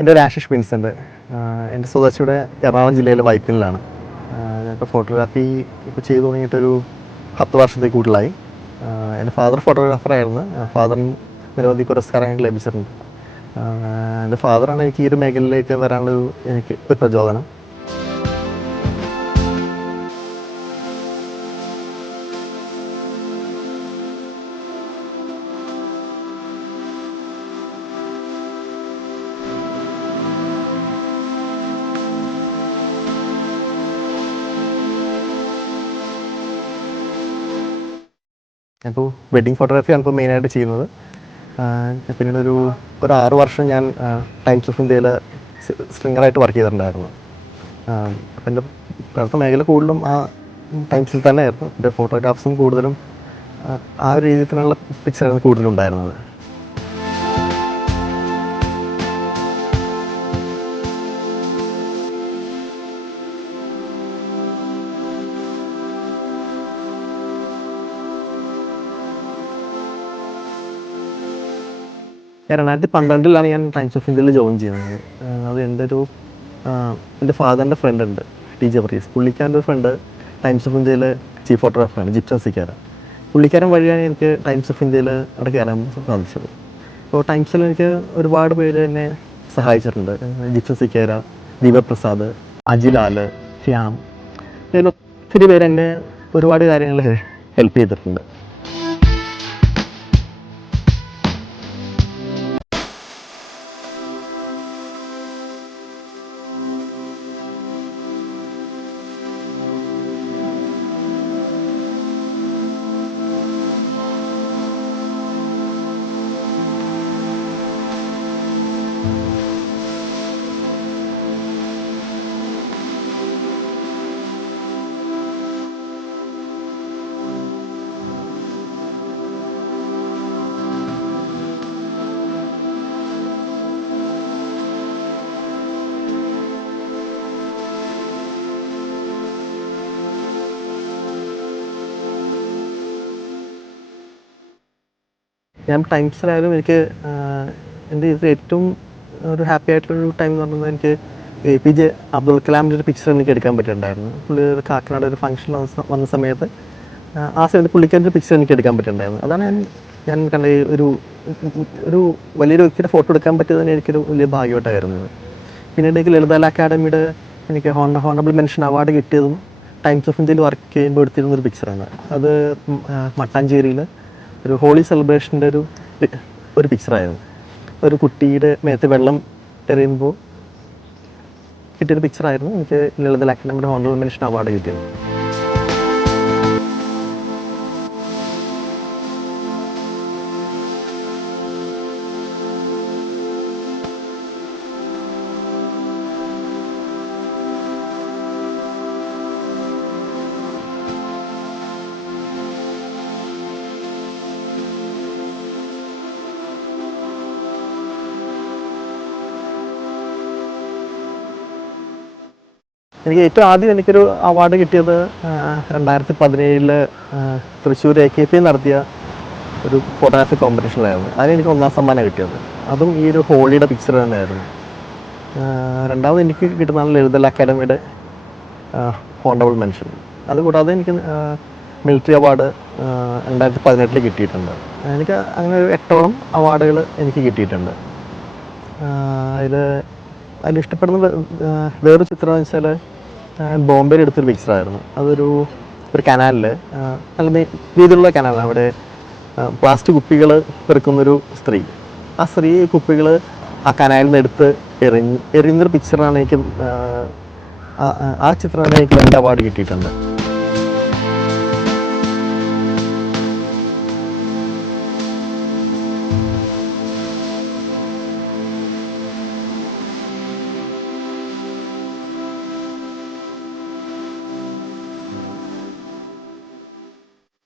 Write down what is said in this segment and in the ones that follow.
എൻ്റെ ഒരു ആഷിഷ് വിൻസെൻ്റ്. എൻ്റെ സ്വദേശിയുടെ എറണാകുളം ജില്ലയിലെ വൈപ്പിനിലാണ്. ഞാനിപ്പോൾ ഫോട്ടോഗ്രാഫി ഇപ്പോൾ ചെയ്തു തുടങ്ങിയിട്ടൊരു 10 വർഷത്തിൽ കൂടുതലായി. എൻ്റെ ഫാദർ ഫോട്ടോഗ്രാഫറായിരുന്നു. ഫാദറിന് നിരവധി പുരസ്കാരങ്ങൾ ലഭിച്ചിട്ടുണ്ട്. എൻ്റെ ഫാദറാണ് എനിക്ക് ഈ ഒരു മേഖലയിലേക്ക് വരാനുള്ളൊരു എനിക്ക് ഒരു പ്രചോദനം. ഞാനിപ്പോൾ വെഡ്ഡിങ് ഫോട്ടോഗ്രാഫിയാണ് ഇപ്പോൾ മെയിനായിട്ട് ചെയ്യുന്നത്. പിന്നീട് ഒരു 6 വർഷം ഞാൻ ടൈംസ് ഓഫ് ഇന്ത്യയിൽ സ്ട്രിങ്ങറായിട്ട് വർക്ക് ചെയ്തിട്ടുണ്ടായിരുന്നു. അപ്പം എൻ്റെ പ്രവർത്തന മേഖല കൂടുതലും ആ ടൈംസിൽ തന്നെ ആയിരുന്നു. എൻ്റെ ഫോട്ടോഗ്രാഫ്സും കൂടുതലും ആ ഒരു രീതിയിലുള്ള പിക്ചറാണ് കൂടുതലും ഉണ്ടായിരുന്നത്. ഞാൻ 2012 ഞാൻ ടൈംസ് ഓഫ് ഇന്ത്യയിൽ ജോയിൻ ചെയ്യുന്നത്. അത് എൻ്റെ ഫാദറിൻ്റെ ഫ്രണ്ട് ഉണ്ട്, TJ വർഗീസ്. പുള്ളിക്കാരൻ്റെ ഒരു ഫ്രണ്ട് ടൈംസ് ഓഫ് ഇന്ത്യയിൽ ചീഫ് ഫോട്ടോഗ്രാഫറാണ്, ജിപ്സൺ സിക്കാര. പുള്ളിക്കാരൻ വഴിയാണ് എനിക്ക് ടൈംസ് ഓഫ് ഇന്ത്യയിൽ അവിടെ കയറാൻ സാധിച്ചത്. അപ്പോൾ ടൈംസിൽ എനിക്ക് ഒരുപാട് പേര് എന്നെ സഹായിച്ചിട്ടുണ്ട്. ജിപ്സൺ സിക്കാര, ദീപപ്രസാദ്, അജിലാൽ, ശ്യാം, ഇതിൽ ഒത്തിരി പേര് എന്നെ ഒരുപാട് കാര്യങ്ങൾ ഹെൽപ്പ് ചെയ്തിട്ടുണ്ട്. ഞാൻ ടൈംസിലായാലും എനിക്ക് എൻ്റെ ഇത് ഏറ്റവും ഒരു ഹാപ്പി ആയിട്ടുള്ളൊരു ടൈം എന്ന് പറയുന്നത് എനിക്ക് APJ അബ്ദുൽ കലാമിൻ്റെ ഒരു പിക്ചർ എനിക്ക് എടുക്കാൻ പറ്റിയിട്ടുണ്ടായിരുന്നു. പുള്ളി കാക്കനാട് ഒരു ഫംഗ്ഷൻ വന്ന സമയത്ത് ആ സമയത്ത് പുള്ളിക്കാരൻ്റെ പിക്ചർ എനിക്ക് എടുക്കാൻ പറ്റിയിട്ടുണ്ടായിരുന്നു. അതാണ് ഞാൻ കണ്ട ഒരു വലിയൊരു വ്യക്തിയുടെ ഫോട്ടോ എടുക്കാൻ പറ്റിയതിന് എനിക്കൊരു വലിയ ഭാഗ്യമായിട്ടാണ് വരുന്നത്. പിന്നീട് എനിക്ക് ലളിതകല അക്കാദമിയുടെ എനിക്ക് ഹോണറബിൾ മെൻഷൻ അവാർഡ് കിട്ടിയതും ടൈംസ് ഓഫ് ഇന്ത്യയിൽ വർക്ക് ചെയ്യുമ്പോൾ എടുത്തിരുന്നൊരു പിക്ചറാണ്. അത് മട്ടാഞ്ചേരിയിൽ ഒരു ഹോളി സെലിബ്രേഷൻ്റെ ഒരു പിക്ചറായിരുന്നു. ഒരു കുട്ടിയുടെ മേത്ത് വെള്ളം എറിയുമ്പോൾ കിട്ടിയൊരു പിക്ചറായിരുന്നു എനിക്ക് ലളിതകല അക്കാദമിയുടെ ഹോണറബിൾ മെൻഷൻ അവാർഡ് കിട്ടിയത്. എനിക്ക് ഏറ്റവും ആദ്യം എനിക്കൊരു അവാർഡ് കിട്ടിയത് 2017 തൃശ്ശൂർ AKP നടത്തിയ ഒരു ഫോട്ടോഗ്രാഫി കോമ്പറ്റീഷനിലായിരുന്നു. അതിന് എനിക്ക് 1ാം സമ്മാനം കിട്ടിയത്. അതും ഈ ഒരു ഹോളിയുടെ പിക്ചർ തന്നെയായിരുന്നു. രണ്ടാമത് എനിക്ക് കിട്ടുന്നതാണ് ലളിതകല അക്കാദമിയുടെ ഹോണറബിൾ മെൻഷൻ. അതുകൂടാതെ എനിക്ക് മിലിറ്ററി അവാർഡ് 2018 കിട്ടിയിട്ടുണ്ട്. എനിക്ക് അങ്ങനെ ഒരു 8ഓളം അവാർഡുകൾ എനിക്ക് കിട്ടിയിട്ടുണ്ട്. അതിലിഷ്ടപ്പെടുന്ന വേറൊരു ചിത്രം എന്ന് വെച്ചാൽ ബോംബെയിൽ എടുത്തൊരു പിക്ചറായിരുന്നു. അതൊരു കനാലിൽ, നല്ല രീതിയിലുള്ള കനാലാണ്. അവിടെ പ്ലാസ്റ്റിക് കുപ്പികൾ പെറുക്കുന്നൊരു സ്ത്രീ. ആ സ്ത്രീ കുപ്പികൾ ആ കനാലിൽ നിന്ന് എടുത്ത് എറിയുന്നൊരു പിക്ചറാണ് എനിക്ക്. ആ ചിത്രത്തിന് എനിക്ക് 2 അവാർഡ് കിട്ടിയിട്ടുണ്ട്.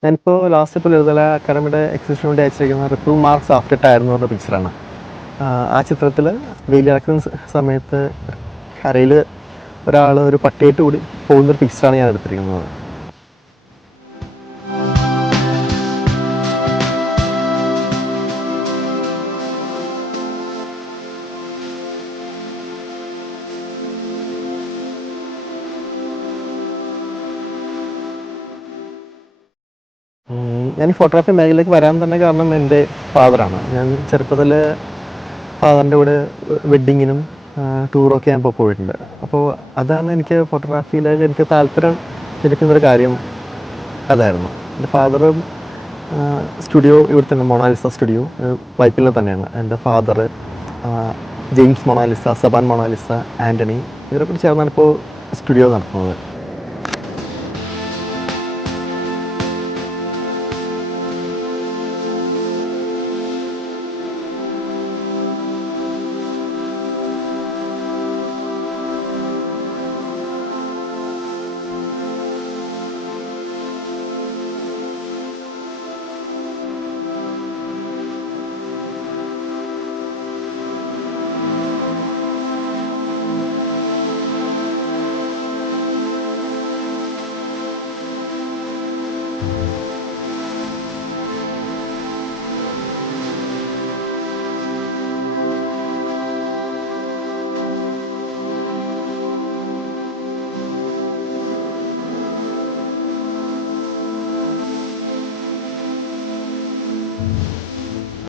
ഞാനിപ്പോൾ ലാസ്റ്റ് ലളിതകല അക്കാദമിയുടെ എക്സിബിഷന് വേണ്ടി അയച്ചിരിക്കുന്ന റിപ്പിൾ മാർക്സ് ആഫ്റ്റർ ടയർ എന്ന് പറഞ്ഞ പിക്ചറാണ്. ആ ചിത്രത്തിൽ വെയിലിറക്കുന്ന സമയത്ത് കരയിൽ ഒരാൾ ഒരു പട്ടിയായിട്ട് കൂടി പോകുന്നൊരു പിക്ചറാണ് ഞാൻ എടുത്തിരിക്കുന്നത്. ഞാൻ ഈ ഫോട്ടോഗ്രാഫി മേഖലയിലേക്ക് വരാൻ തന്നെ കാരണം എൻ്റെ ഫാദറാണ്. ഞാൻ ചെറുപ്പത്തിൽ ഫാദറിൻ്റെ കൂടെ വെഡ്ഡിങ്ങിനും ടൂറൊക്കെ ഞാൻ പോയിട്ടുണ്ട്. അപ്പോൾ അതാണ് എനിക്ക് ഫോട്ടോഗ്രാഫിയിലേക്ക് എനിക്ക് താല്പര്യം ലഭിക്കുന്നൊരു കാര്യം അതായിരുന്നു. എൻ്റെ ഫാദറും സ്റ്റുഡിയോ ഇവിടെ തന്നെ മൊണാലിസ സ്റ്റുഡിയോ വൈപ്പിനിൽ തന്നെയാണ്. എൻ്റെ father, James Monalisa, Saban Monalisa, Antony ഇവരൊക്കെ ചേർന്നാണ് ഇപ്പോൾ സ്റ്റുഡിയോ നടത്തുന്നത്.